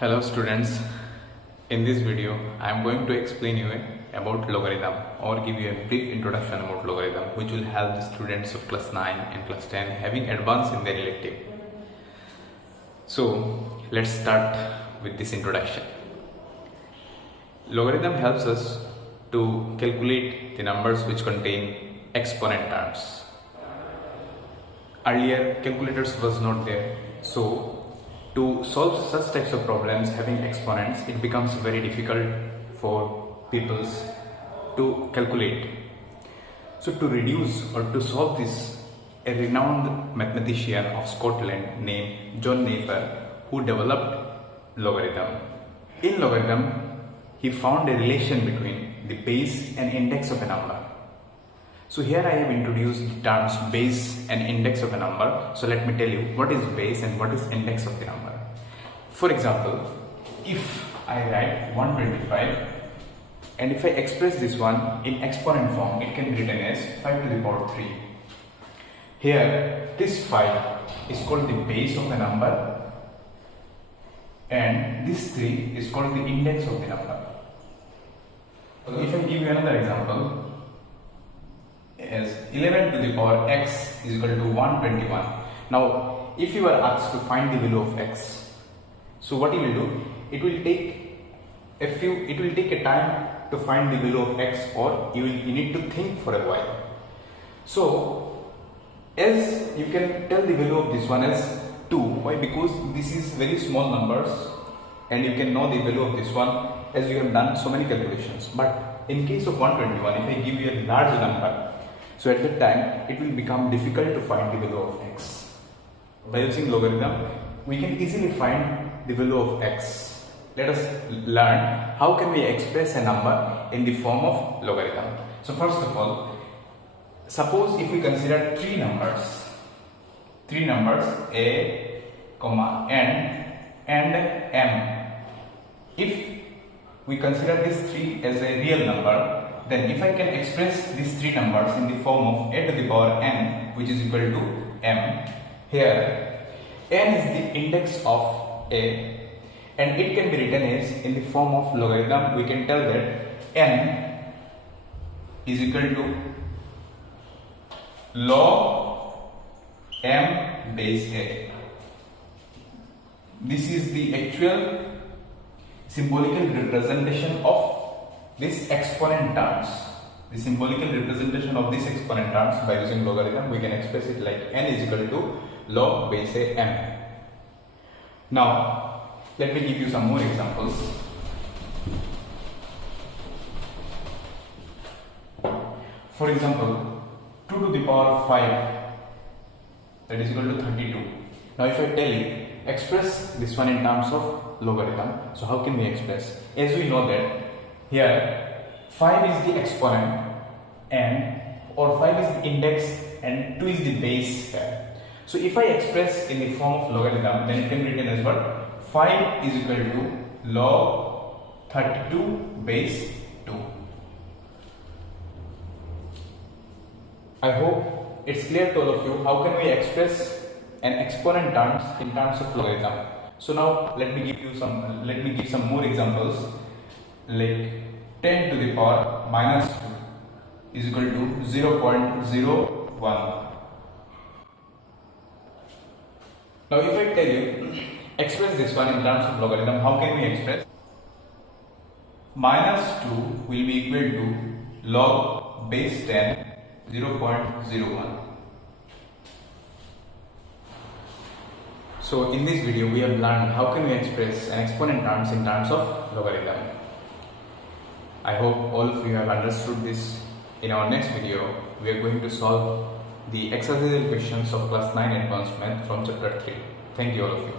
Hello students, in this video I am going to explain you about logarithm or give you a brief introduction about logarithm which will help the students of class 9 and class 10 having advanced in their elective. So let's start with this introduction. Logarithm helps us to calculate the numbers which contain exponent terms. Earlier calculators was not there, so to solve such types of problems having exponents, it becomes very difficult for people to calculate. So to reduce or to solve this, a renowned mathematician of Scotland named John Napier, who developed logarithm. In logarithm, he found a relation between the base and index of a number. So here I have introduced the terms base and index of a number. So let me tell you what is base and what is index of the number. For example, if I write 125 and if I express this one in exponent form, it can be written as 5 to the power 3. Here this 5 is called the base of the number and this 3 is called the index of the number. So if I give you another example, as 11 to the power x is equal to 121. Now if you are asked to find the value of x, so what you will do, it will take a time to find the value of x, or you need to think for a while. So as you can tell the value of this one as 2, why? Because this is very small numbers and you can know the value of this one as you have done so many calculations. But in case of 121, if I give you a large number, so at that time it will become difficult to find the value of x. By using logarithm, we can easily find the value of x. Let us learn how can we express a number in the form of logarithm. So first of all, suppose if we consider three numbers a, n and m. If we consider these three as a real number, then if I can express these three numbers in the form of a to the power n, which is equal to m, here n is the index of a and it can be written as in the form of logarithm. We can tell that n is equal to log m base a. This is the actual symbolical representation of this exponent terms. The symbolical representation of this exponent terms by using logarithm, we can express it like n is equal to log base a m. Now let me give you some more examples. For example, 2 to the power 5, that is equal to 32. Now if I tell you express this one in terms of logarithm, so how can we express? As we know that here 5 is the exponent and or 5 is the index and 2 is the base here. So if I express in the form of logarithm, then it can be written as what? 5 is equal to log 32 base 2. I hope it's clear to all of you how can we express an exponent terms in terms of logarithm. So now let me give some more examples, like 10 to the power minus 2 is equal to 0.01. Now if I tell you express this one in terms of logarithm, how can we express? Minus 2 will be equal to log base 10 0.01. So in this video we have learned how can we express an exponent terms in terms of logarithm. I hope all of you have understood this. In our next video, we are going to solve the exercise questions of class 9 advanced math from chapter 3. Thank you all of you.